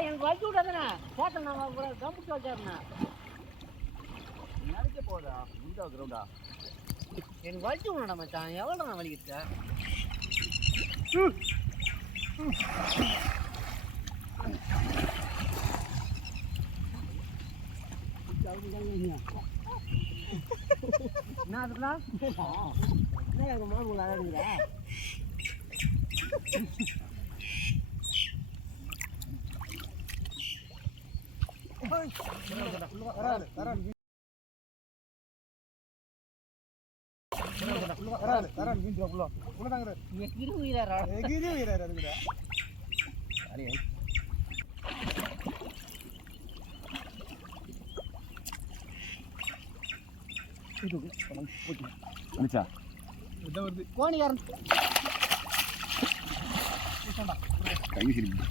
எனக்கு வச்சு விட்டாதானே சேட்டை நான் கம்பிட்டு வச்சாருண்ணா நினைக்க போதா இந்த கிரௌண்டா எனக்கு வச்சு விடா மச்சான் எவ்வளோ நான் வலிக்கிட்டேன் என்ன அதுலாம் என்ன மாமூல அழகுங்க கோணிக்காரன் கை சிரிப்பு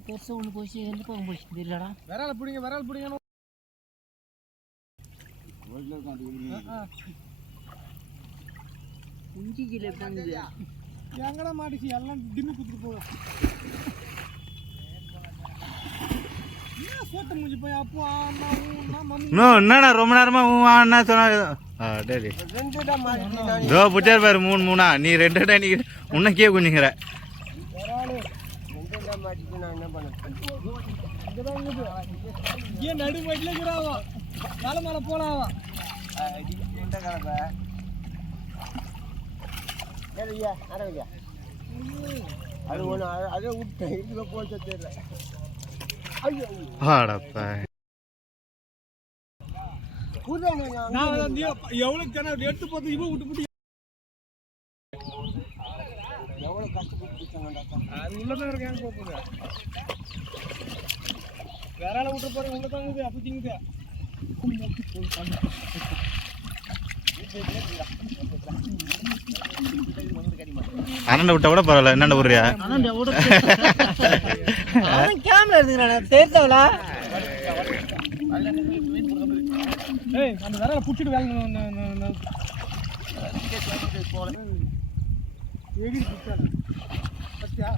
பெருசு ஒன்று போச்சு எந்த பக்கம் போச்சு தெரியலடா விரால் பிடிங்க குஞ்சி ஜிலேபி எங்கடா மாட்டிச்சு எல்லாம் டிம்மி குத்துட்டு போகும் போட்ட முடிஞ்சு போய் அப்போ என்னண்ணா ரொம்ப நேரமா என்ன சொன்னா புச்சார் பாரு 3 நீ 2 நீ உன்னக்கே குஞ்சுங்கிற ஏன் நடு வயசுல இருக்கிறாவா மலை மேலே போனாவா அது ஒன்று அதே விட்டேன் இதுல போச்ச தெரியல எவ்வளவு எடுத்து பார்த்து இவன் விட்டு எவ்வளோ கஷ்டப்பட்டு அது உள்ளதான் இருக்கு ஏன் போகுது வேறால விட்டு போற உள்ளதான் இருக்குது அப்போ திங்குது அண்ணன் விட்டா கூட பரவாயில்ல என்னண்ட விடுறியா கேமரா எடுத்துக்கிறான் தெரிஞ்சவளா ஏய் அந்த வேறால புடிச்சிட்டு வேலை ஏடி புடிச்சானே பத்தியா